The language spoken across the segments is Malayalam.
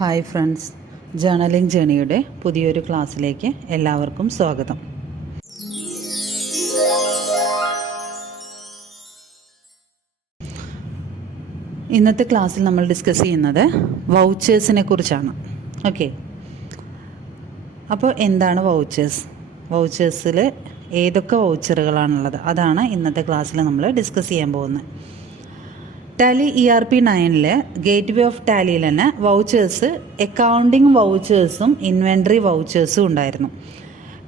ഹായ് ഫ്രണ്ട്സ്, ജേർണലിംഗ് ജേണിയുടെ പുതിയൊരു ക്ലാസ്സിലേക്ക് എല്ലാവർക്കും സ്വാഗതം. ഇന്നത്തെ ക്ലാസ്സിൽ നമ്മൾ ഡിസ്കസ് ചെയ്യുന്നത് വൗച്ചേഴ്സിനെ കുറിച്ചാണ്. ഓക്കെ, അപ്പോൾ എന്താണ് വൗച്ചേഴ്സിൽ ഏതൊക്കെ വൗച്ചറുകളാണുള്ളത് അതാണ് ഇന്നത്തെ ക്ലാസ്സിൽ നമ്മൾ ഡിസ്കസ് ചെയ്യാൻ പോകുന്നത്. Tally ERP9 Gateway of ടാലിയിൽ തന്നെ വൗച്ചേഴ്സ്, അക്കൗണ്ടിങ് വൗച്ചേഴ്സും ഇൻവെൻട്രി വൗച്ചേഴ്സും ഉണ്ടായിരുന്നു.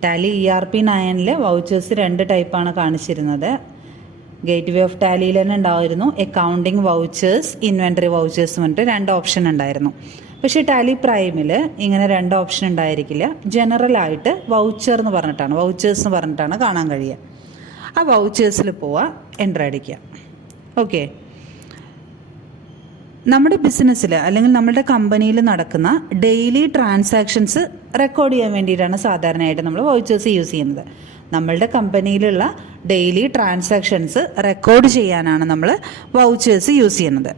ടാലി ERP9 വൗച്ചേഴ്സ് രണ്ട് ടൈപ്പാണ് കാണിച്ചിരുന്നത്. ഗേറ്റ് വേ ഓഫ് ടാലിയിൽ തന്നെ ഉണ്ടായിരുന്നു അക്കൗണ്ടിങ് വൗച്ചേഴ്സ്, ഇൻവെൻട്രി വൗച്ചേഴ്സ് പറഞ്ഞിട്ട് രണ്ട് ഓപ്ഷൻ ഉണ്ടായിരുന്നു. പക്ഷേ ടാലി പ്രൈമിൽ ഇങ്ങനെ രണ്ട് ഓപ്ഷൻ ഉണ്ടായിരിക്കില്ല. ജനറലായിട്ട് വൗച്ചേഴ്സ് എന്ന് പറഞ്ഞിട്ടാണ് കാണാൻ കഴിയുക. ആ വൗച്ചേഴ്സിൽ പോവുക, എൻ്റർ അടിക്കുക. ഓക്കെ, നമ്മുടെ ബിസിനസ്സിൽ അല്ലെങ്കിൽ നമ്മുടെ കമ്പനിയിൽ നടക്കുന്ന ഡെയിലി ട്രാൻസാക്ഷൻസ് റെക്കോർഡ് ചെയ്യാൻ വേണ്ടിയിട്ടാണ് സാധാരണയായിട്ട് നമ്മൾ വൗച്ചേഴ്സ് യൂസ് ചെയ്യുന്നത്. നമ്മളുടെ കമ്പനിയിലുള്ള ഡെയിലി ട്രാൻസാക്ഷൻസ് റെക്കോർഡ് ചെയ്യാനാണ് നമ്മൾ വൗച്ചേഴ്സ് യൂസ് ചെയ്യുന്നത്.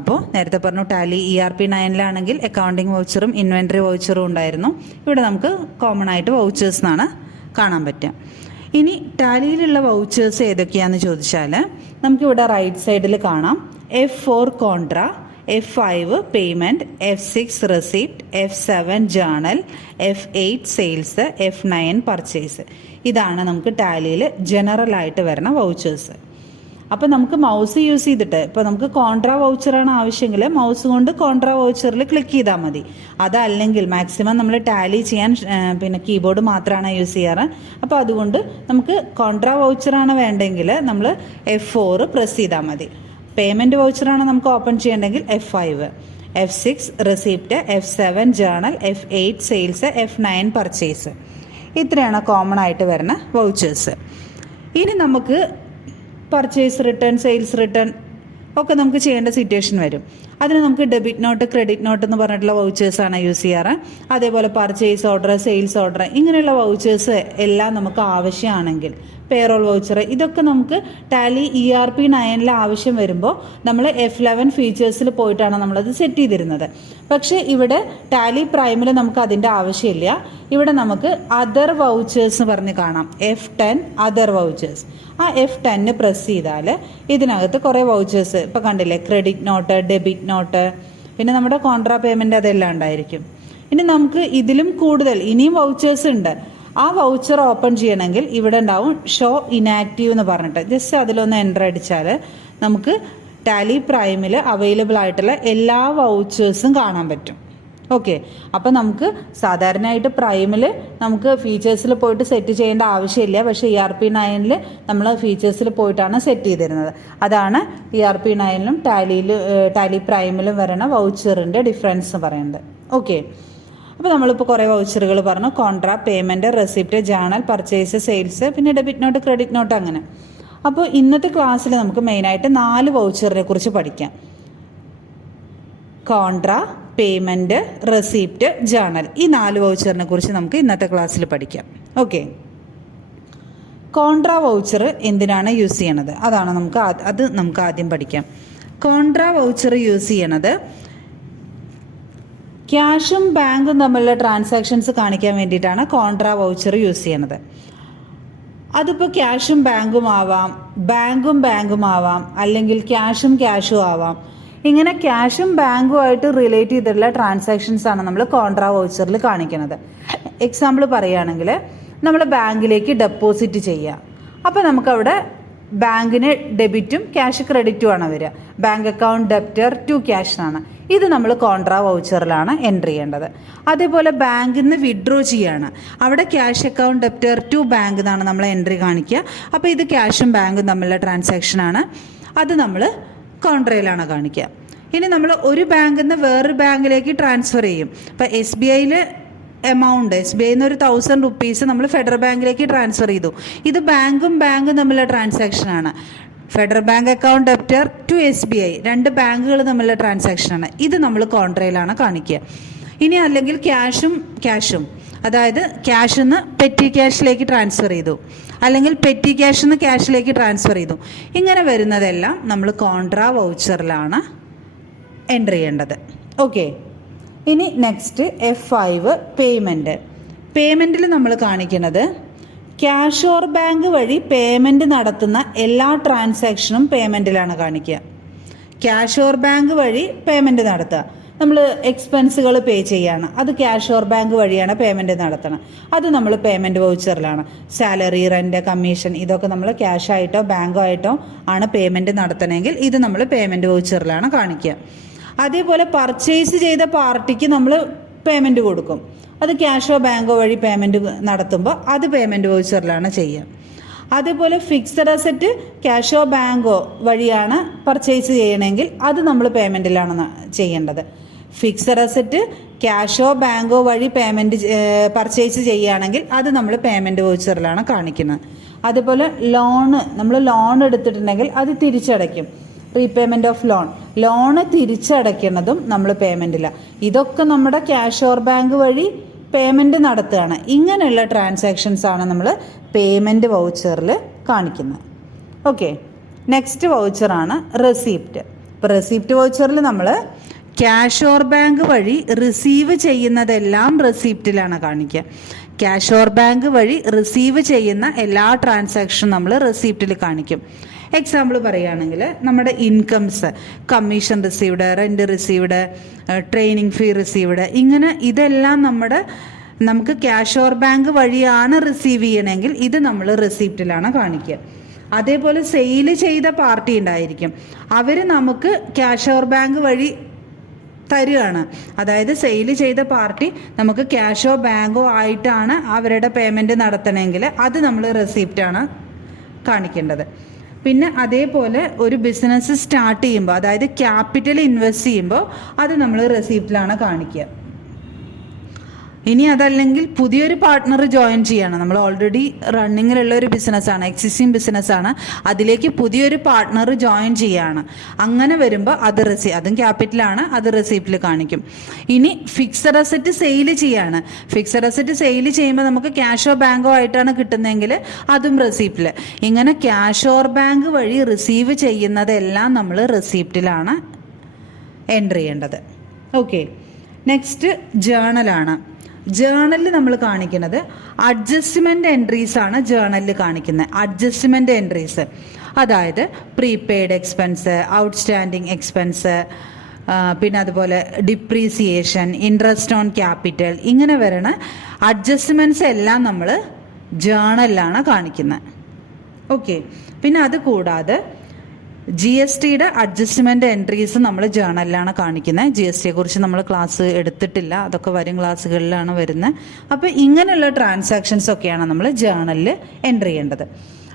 അപ്പോൾ നേരത്തെ പറഞ്ഞു, ടാലി ERP9 അക്കൗണ്ടിങ് വൗച്ചറും ഇൻവെൻട്രി വൗച്ചറും ഉണ്ടായിരുന്നു. ഇവിടെ നമുക്ക് കോമൺ ആയിട്ട് വൗച്ചേഴ്സ് എന്നാണ് കാണാൻ പറ്റുക. ഇനി ടാലിയിലുള്ള വൗച്ചേഴ്സ് ഏതൊക്കെയാണെന്ന് ചോദിച്ചാൽ നമുക്കിവിടെ റൈറ്റ് സൈഡിൽ കാണാം. F4 contra, F5 payment, F6 receipt, F7 journal, F8 sales, F9 purchase. ഇതാണ് നമുക്ക് ടാലിയിൽ ജനറലായിട്ട് വരുന്ന വൗച്ചേഴ്സ്. അപ്പോൾ നമുക്ക് മൗസ് യൂസ് ചെയ്തിട്ട്, ഇപ്പോൾ നമുക്ക് കോൺട്രാ വൗച്ചറാണ് ആവശ്യമെങ്കിൽ മൗസ് കൊണ്ട് കോൺട്രാ വൗച്ചറിൽ ക്ലിക്ക് ചെയ്താൽ മതി. അതല്ലെങ്കിൽ മാക്സിമം നമ്മൾ ടാലി ചെയ്യാൻ കീബോർഡ് മാത്രമാണ് യൂസ് ചെയ്യാറ്. അപ്പോൾ അതുകൊണ്ട് നമുക്ക് കോൺട്രാ വൗച്ചറാണ് വേണ്ടെങ്കിൽ നമ്മൾ F4 പ്രസ് ചെയ്താൽ മതി. പേയ്മെൻറ്റ് വൗച്ചറാണ് നമുക്ക് ഓപ്പൺ ചെയ്യണമെങ്കിൽ F5, F6 receipt, F7 journal, F8 sales, F9 purchase. ഇത്രയാണ് കോമൺ ആയിട്ട് വരുന്ന വൗച്ചേഴ്സ്. ഇനി നമുക്ക് പർച്ചേസ് റിട്ടേൺ, സെയിൽസ് റിട്ടേൺ ഒക്കെ നമുക്ക് ചെയ്യേണ്ട സിറ്റുവേഷൻ വരും. അതിന് നമുക്ക് ഡെബിറ്റ് നോട്ട്, ക്രെഡിറ്റ് നോട്ട് എന്ന് പറഞ്ഞിട്ടുള്ള വൗച്ചേഴ്സാണ് യൂസ് ചെയ്യാറ്. അതേപോലെ പർച്ചേസ് ഓർഡർ, സെയിൽസ് ഓർഡർ, ഇങ്ങനെയുള്ള വൗച്ചേഴ്സ് എല്ലാം നമുക്ക് ആവശ്യമാണെങ്കിൽ, പേറോൾ വൗച്ചർ, ഇതൊക്കെ നമുക്ക് ടാലി ERP9 ആവശ്യം വരുമ്പോൾ നമ്മൾ F11 ഫീച്ചേഴ്സിൽ പോയിട്ടാണ് നമ്മളത് സെറ്റ് ചെയ്തിരുന്നത്. പക്ഷേ ഇവിടെ ടാലി പ്രൈമിൽ നമുക്ക് അതിൻ്റെ ആവശ്യമില്ല. ഇവിടെ നമുക്ക് അതർ വൗച്ചേഴ്സ് എന്ന് പറഞ്ഞ് കാണാം. F10 other vouchers. ആ F10 പ്രസ് ചെയ്താൽ ഇതിനകത്ത് കുറേ വൗച്ചേഴ്സ് ഇപ്പോൾ കണ്ടില്ലേ, ക്രെഡിറ്റ് നോട്ട്, ഡെബിറ്റ് നോട്ട്, പിന്നെ നമ്മുടെ കോൺട്രാ പേയ്മെൻറ്റ്, അതെല്ലാം ഉണ്ടായിരിക്കും. ഇനി നമുക്ക് ഇതിലും കൂടുതൽ ഇനിയും വൗച്ചേഴ്സ് ഉണ്ട്. ആ വൗച്ചർ ഓപ്പൺ ചെയ്യണമെങ്കിൽ ഇവിടെ ഉണ്ടാവും ഷോ ഇനാക്റ്റീവ് എന്ന് പറഞ്ഞിട്ട്. ജസ്റ്റ് അതിലൊന്ന് എൻ്റർ അടിച്ചാൽ നമുക്ക് ടാലി പ്രൈമിൽ അവൈലബിൾ ആയിട്ടുള്ള എല്ലാ വൗച്ചേഴ്സും കാണാൻ പറ്റും. ഓക്കെ, അപ്പോൾ നമുക്ക് സാധാരണയായിട്ട് പ്രൈമിൽ നമുക്ക് ഫീച്ചേഴ്സിൽ പോയിട്ട് സെറ്റ് ചെയ്യേണ്ട ആവശ്യമില്ല. പക്ഷേ ERP9 നമ്മൾ ഫീച്ചേഴ്സിൽ പോയിട്ടാണ് സെറ്റ് ചെയ്തിരുന്നത്. അതാണ് ERP9 ടാലി പ്രൈമിലും വരുന്ന വൗച്ചറിൻ്റെ ഡിഫറൻസ് എന്ന് പറയുന്നത്. ഓക്കെ, അപ്പോൾ നമ്മളിപ്പോൾ കുറേ വൗച്ചറുകൾ പറഞ്ഞു. Contra, payment, receipt, journal, purchase, sales, പിന്നെ ഡെബിറ്റ് നോട്ട്, ക്രെഡിറ്റ് നോട്ട്, അങ്ങനെ. അപ്പോൾ ഇന്നത്തെ ക്ലാസ്സിൽ നമുക്ക് മെയിനായിട്ട് 4 വൗച്ചറിനെ കുറിച്ച് പഠിക്കാം. കോൺട്രാ, പേയ്മെൻറ്റ്, റെസിപ്റ്റ്, ജേർണൽ, ഈ 4 വൗച്ചറിനെ കുറിച്ച് നമുക്ക് ഇന്നത്തെ ക്ലാസ്സിൽ പഠിക്കാം. ഓക്കെ, കോൺട്രാ വൗച്ചർ എന്തിനാണ് യൂസ് ചെയ്യണത് അതാണ് നമുക്ക് ആദ്യം പഠിക്കാം. കോൺട്രാ വൗച്ചർ യൂസ് ചെയ്യണത് ക്യാഷും ബാങ്കും തമ്മിലുള്ള ട്രാൻസാക്ഷൻസ് കാണിക്കാൻ വേണ്ടിയിട്ടാണ് കോൺട്രാ വൗച്ചർ യൂസ് ചെയ്യണത്. അതിപ്പോൾ ക്യാഷും ബാങ്കും ആവാം, ബാങ്കും ആവാം, അല്ലെങ്കിൽ ക്യാഷും ആവാം. ഇങ്ങനെ ക്യാഷും ബാങ്കുമായിട്ട് റിലേറ്റ് ചെയ്തിട്ടുള്ള ട്രാൻസാക്ഷൻസ് ആണ് നമ്മൾ കോൺട്രാ വൗച്ചറിൽ കാണിക്കുന്നത്. എക്സാമ്പിൾ പറയുകയാണെങ്കിൽ നമ്മൾ ബാങ്കിലേക്ക് ഡെപ്പോസിറ്റ് ചെയ്യുക. അപ്പോൾ നമുക്കവിടെ ബാങ്കിന് ഡെബിറ്റും ക്യാഷ് ക്രെഡിറ്റും ആണ് വരിക. Bank account debtor to cash ആണ്. ഇത് നമ്മൾ കോൺട്രാ വൗച്ചറിലാണ് എൻ്റർ ചെയ്യേണ്ടത്. അതേപോലെ ബാങ്കിൽ നിന്ന് വിഡ്രോ ചെയ്യുകയാണ്. അവിടെ cash account debtor to bank എന്നാണ് നമ്മൾ എൻട്രി കാണിക്കുക. അപ്പോൾ ഇത് ക്യാഷും ബാങ്കും തമ്മിലുള്ള ട്രാൻസാക്ഷനാണ്. അത് നമ്മൾ കോൺട്രയിലാണ് കാണിക്കുക. ഇനി നമ്മൾ ഒരു ബാങ്കിൽ നിന്ന് വേറൊരു ബാങ്കിലേക്ക് ട്രാൻസ്ഫർ ചെയ്യും. ഇപ്പോൾ SBIയിൽ എമൗണ്ട്, SBIയിൽ നിന്ന് ഒരു 1000 റുപ്പീസ് നമ്മൾ ഫെഡറൽ ബാങ്കിലേക്ക് ട്രാൻസ്ഫർ ചെയ്തു. ഇത് ബാങ്കും തമ്മിലുള്ള ട്രാൻസാക്ഷനാണ്. Federal Bank account debtor to SBI, രണ്ട് ബാങ്കുകൾ തമ്മിലുള്ള ട്രാൻസാക്ഷനാണ്. ഇത് നമ്മൾ കോൺട്രയിലാണ് കാണിക്കുക. ഇനി അല്ലെങ്കിൽ ക്യാഷും അതായത് ക്യാഷിൽ നിന്ന് പെറ്റി ക്യാഷിലേക്ക് ട്രാൻസ്ഫർ ചെയ്തു, അല്ലെങ്കിൽ പെറ്റി ക്യാഷിൽ നിന്ന് ക്യാഷിലേക്ക് ട്രാൻസ്ഫർ ചെയ്തു. ഇങ്ങനെ വരുന്നതെല്ലാം നമ്മൾ കോൺട്രാ വൗച്ചറിലാണ് എൻ്റർ ചെയ്യേണ്ടത്. ഓക്കെ, ഇനി നെക്സ്റ്റ് F5 പേയ്മെൻറ്റ്. പേയ്മെൻറ്റിൽ നമ്മൾ കാണിക്കുന്നത് ക്യാഷ് ഓർ ബാങ്ക് വഴി പേയ്മെൻറ്റ് നടത്തുന്ന എല്ലാ ട്രാൻസാക്ഷനും പേയ്മെൻറ്റിലാണ് കാണിക്കുക. ക്യാഷ് ഓർ ബാങ്ക് വഴി പേയ്മെൻറ്റ് നടത്തുക, നമ്മൾ എക്സ്പെൻസുകൾ പേ ചെയ്യുകയാണ്, അത് ക്യാഷ് ഓർ ബാങ്ക് വഴിയാണ് പേയ്മെൻറ്റ് നടത്തണം, അത് നമ്മൾ പേയ്മെൻറ്റ് വൗച്ചറിലാണ്. സാലറി, റെൻറ്റ്, കമ്മീഷൻ ഇതൊക്കെ നമ്മൾ ക്യാഷ് ആയിട്ടോ ബാങ്കോ ആയിട്ടോ ആണ് പേയ്മെൻറ്റ് നടത്തണമെങ്കിൽ ഇത് നമ്മൾ പേയ്മെൻറ്റ് വൗച്ചറിലാണ് കാണിക്കുക. അതേപോലെ പർച്ചേസ് ചെയ്ത പാർട്ടിക്ക് നമ്മൾ പേയ്മെൻറ്റ് കൊടുക്കും, അത് ക്യാഷോ ബാങ്കോ വഴി പേയ്മെൻറ്റ് നടത്തുമ്പോൾ അത് പേയ്മെൻറ്റ് വൗച്ചറിലാണ് ചെയ്യുക. അതേപോലെ ഫിക്സഡ് അസറ്റ് ക്യാഷോ ബാങ്കോ വഴിയാണ് പർച്ചേസ് ചെയ്യണമെങ്കിൽ അത് നമ്മൾ പേയ്മെൻറ്റിലാണ് ചെയ്യേണ്ടത്. ഫിക്സഡ് അസറ്റ് ക്യാഷോ ബാങ്കോ വഴി പർച്ചേസ് ചെയ്യുകയാണെങ്കിൽ അത് നമ്മൾ പേയ്മെൻറ്റ് വൗച്ചറിലാണ് കാണിക്കുന്നത്. അതുപോലെ നമ്മൾ ലോൺ എടുത്തിട്ടുണ്ടെങ്കിൽ അത് തിരിച്ചടയ്ക്കും, റീപേയ്മെൻറ്റ് ഓഫ് ലോണ് തിരിച്ചടയ്ക്കുന്നതും നമ്മൾ പേയ്മെൻറ്റില്ല. ഇതൊക്കെ നമ്മുടെ ക്യാഷ് ഓർ ബാങ്ക് വഴി പേയ്മെൻറ്റ് നടത്തുകയാണ്. ഇങ്ങനെയുള്ള ട്രാൻസാക്ഷൻസ് ആണ് നമ്മൾ പേയ്മെൻറ്റ് വൗച്ചറിൽ കാണിക്കുന്നത്. ഓക്കെ, നെക്സ്റ്റ് വൗച്ചറാണ് റെസിപ്റ്റ്. ഇപ്പോൾ റെസിപ്റ്റ് വൗച്ചറിൽ നമ്മൾ ക്യാഷ് ഓർ ബാങ്ക് വഴി റിസീവ് ചെയ്യുന്നതെല്ലാം റെസിപ്റ്റിലാണ് കാണിക്കുക. ക്യാഷ് ഓർ ബാങ്ക് വഴി റിസീവ് ചെയ്യുന്ന എല്ലാ ട്രാൻസാക്ഷനും നമ്മൾ റെസിപ്റ്റിൽ കാണിക്കും. എക്സാമ്പിൾ പറയുകയാണെങ്കിൽ നമ്മുടെ incomes, commission received, rent received, training fee received, ഇങ്ങനെ ഇതെല്ലാം നമുക്ക് ക്യാഷ് ഓർ ബാങ്ക് വഴിയാണ് റിസീവ് ചെയ്യണമെങ്കിൽ ഇത് നമ്മൾ റെസിപ്റ്റിലാണ് കാണിക്കുക. അതേപോലെ സെയിൽ ചെയ്ത പാർട്ടി ഉണ്ടായിരിക്കും, അവർ നമുക്ക് ക്യാഷ് ഓർ ബാങ്ക് വഴി തരികയാണ്. അതായത് സെയിൽ ചെയ്ത പാർട്ടി നമുക്ക് ക്യാഷോ ബാങ്കോ ആയിട്ടാണ് അവരുടെ പേയ്മെൻറ്റ് നടത്തണമെങ്കിൽ അത് നമ്മൾ റെസിപ്റ്റാണ് കാണിക്കേണ്ടത്. പിന്നെ അതേപോലെ ഒരു ബിസിനസ് സ്റ്റാർട്ട് ചെയ്യുമ്പോൾ, അതായത് ക്യാപിറ്റൽ ഇൻവെസ്റ്റ് ചെയ്യുമ്പോൾ അത് നമ്മൾ റെസിപ്റ്റിലാണ് കാണിക്കുക. ഇനി അതല്ലെങ്കിൽ പുതിയൊരു പാർട്ട്ണർ ജോയിൻ ചെയ്യണം, നമ്മൾ ഓൾറെഡി റണ്ണിങ്ങിലുള്ള ഒരു ബിസിനസ്സാണ്, എക്സിസ്റ്റിംഗ് ബിസിനസ്സാണ്, അതിലേക്ക് പുതിയൊരു പാർട്ട്ണർ ജോയിൻ ചെയ്യാണ്, അങ്ങനെ വരുമ്പോൾ അതും ക്യാപിറ്റലാണ്, അത് റെസിപ്റ്റിൽ കാണിക്കും. ഇനി ഫിക്സഡ് അസറ്റ് സെയിൽ ചെയ്യാണ്, ഫിക്സഡ് അസറ്റ് സെയിൽ ചെയ്യുമ്പോൾ നമുക്ക് ക്യാഷോ ബാങ്കോ ആയിട്ടാണ് കിട്ടുന്നതെങ്കിൽ അതും റെസിപ്റ്റിൽ. ഇങ്ങനെ ക്യാഷ് ഓർ ബാങ്ക് വഴി റിസീവ് ചെയ്യുന്നതെല്ലാം നമ്മൾ റെസിപ്റ്റിലാണ് എൻ്റർ ചെയ്യേണ്ടത്. ഓക്കെ, നെക്സ്റ്റ് ജേണലാണ്. ജേണലിൽ നമ്മൾ കാണിക്കുന്നത് അഡ്ജസ്റ്റ്മെൻറ്റ് എൻട്രീസ് ആണ് ജേണലിൽ കാണിക്കുന്നത്. അഡ്ജസ്റ്റ്മെൻറ്റ് എൻട്രീസ് അതായത് പ്രീപെയ്ഡ് എക്സ്പെൻസ്, ഔട്ട്സ്റ്റാൻഡിങ് എക്സ്പെൻസ്, പിന്നെ അതുപോലെ ഡിപ്രീസിയേഷൻ, ഇൻട്രസ്റ്റ് ഓൺ ക്യാപിറ്റൽ, ഇങ്ങനെ വരണ അഡ്ജസ്റ്റ്മെൻറ്റ്സ് എല്ലാം നമ്മൾ ജേണലിലാണ് കാണിക്കുന്നത്. ഓക്കെ, പിന്നെ അത് കൂടാതെ GSTയുടെ അഡ്ജസ്റ്റ്മെൻറ്റ് എൻട്രീസ് നമ്മൾ ജേണലിലാണ് കാണിക്കുന്നത്. GSTയെ കുറിച്ച് നമ്മൾ ക്ലാസ് എടുത്തിട്ടില്ല, അതൊക്കെ വരും ക്ലാസ്സുകളിലാണ് വരുന്നത്. അപ്പോൾ ഇങ്ങനെയുള്ള ട്രാൻസാക്ഷൻസ് ഒക്കെയാണ് നമ്മൾ ജേണലിൽ എൻ്റർ ചെയ്യേണ്ടത്.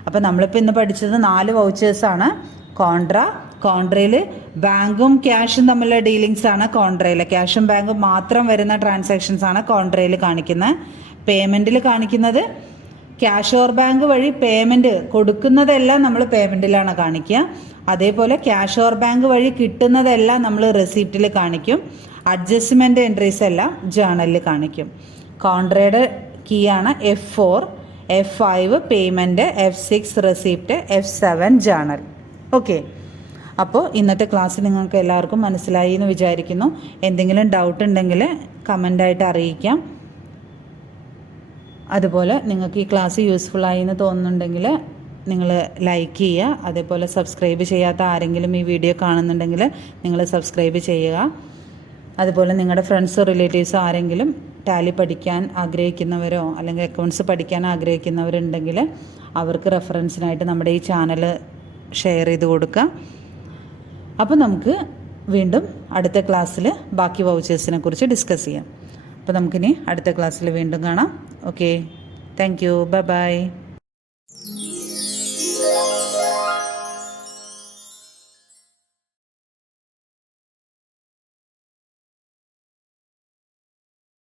അപ്പോൾ നമ്മളിപ്പോൾ ഇന്ന് പഠിച്ചത് 4 വൗച്ചേഴ്സാണ്. കോൺട്രയിൽ ബാങ്കും ക്യാഷും തമ്മിലുള്ള ഡീലിങ്സ് ആണ് കോൺട്രയിൽ. ക്യാഷും ബാങ്കും മാത്രം വരുന്ന ട്രാൻസാക്ഷൻസ് ആണ് കോൺട്രയിൽ കാണിക്കുന്നത്. പേയ്മെൻറ്റിൽ കാണിക്കുന്നത് ക്യാഷ് ഓർ ബാങ്ക് വഴി പേയ്മെൻറ്റ് കൊടുക്കുന്നതെല്ലാം നമ്മൾ പേയ്മെൻറ്റിലാണ് കാണിക്കുക. അതേപോലെ ക്യാഷ് ഓർ ബാങ്ക് വഴി കിട്ടുന്നതെല്ലാം നമ്മൾ റെസിപ്റ്റിൽ കാണിക്കും. അഡ്ജസ്റ്റ്മെൻറ്റ് എൻട്രീസ് എല്ലാം ജേണലിൽ കാണിക്കും. കോൺട്രയുടെ കീ ആണ് F4, F5 payment, F6 receipt, F7 journal. Okay, അപ്പോൾ ഇന്നത്തെ ക്ലാസ് നിങ്ങൾക്ക് എല്ലാവർക്കും മനസ്സിലായി എന്ന് വിചാരിക്കുന്നു. എന്തെങ്കിലും ഡൗട്ട് ഉണ്ടെങ്കിൽ കമൻ്റായിട്ട് അറിയിക്കാം. അതുപോലെ നിങ്ങൾക്ക് ഈ ക്ലാസ് യൂസ്ഫുള്ളായി എന്ന് തോന്നുന്നുണ്ടെങ്കിൽ നിങ്ങൾ ലൈക്ക് ചെയ്യുക. അതേപോലെ സബ്സ്ക്രൈബ് ചെയ്യാത്ത ആരെങ്കിലും ഈ വീഡിയോ കാണുന്നുണ്ടെങ്കിൽ നിങ്ങൾ സബ്സ്ക്രൈബ് ചെയ്യുക. അതുപോലെ നിങ്ങളുടെ ഫ്രണ്ട്സോ റിലേറ്റീവ്സോ ആരെങ്കിലും ടാലി പഠിക്കാൻ ആഗ്രഹിക്കുന്നവരോ അല്ലെങ്കിൽ അക്കൗണ്ട്സ് പഠിക്കാൻ ആഗ്രഹിക്കുന്നവരുണ്ടെങ്കിൽ അവർക്ക് റെഫറൻസിനായിട്ട് നമ്മുടെ ഈ ചാനൽ ഷെയർ ചെയ്ത് കൊടുക്കുക. അപ്പോൾ നമുക്ക് വീണ്ടും അടുത്ത ക്ലാസ്സിൽ ബാക്കി വൗച്ചേഴ്സിനെ കുറിച്ച് ഡിസ്കസ് ചെയ്യാം. അപ്പോൾ നമുക്കിനി അടുത്ത ക്ലാസ്സിൽ വീണ്ടും കാണാം. Okay, thank you, bye bye.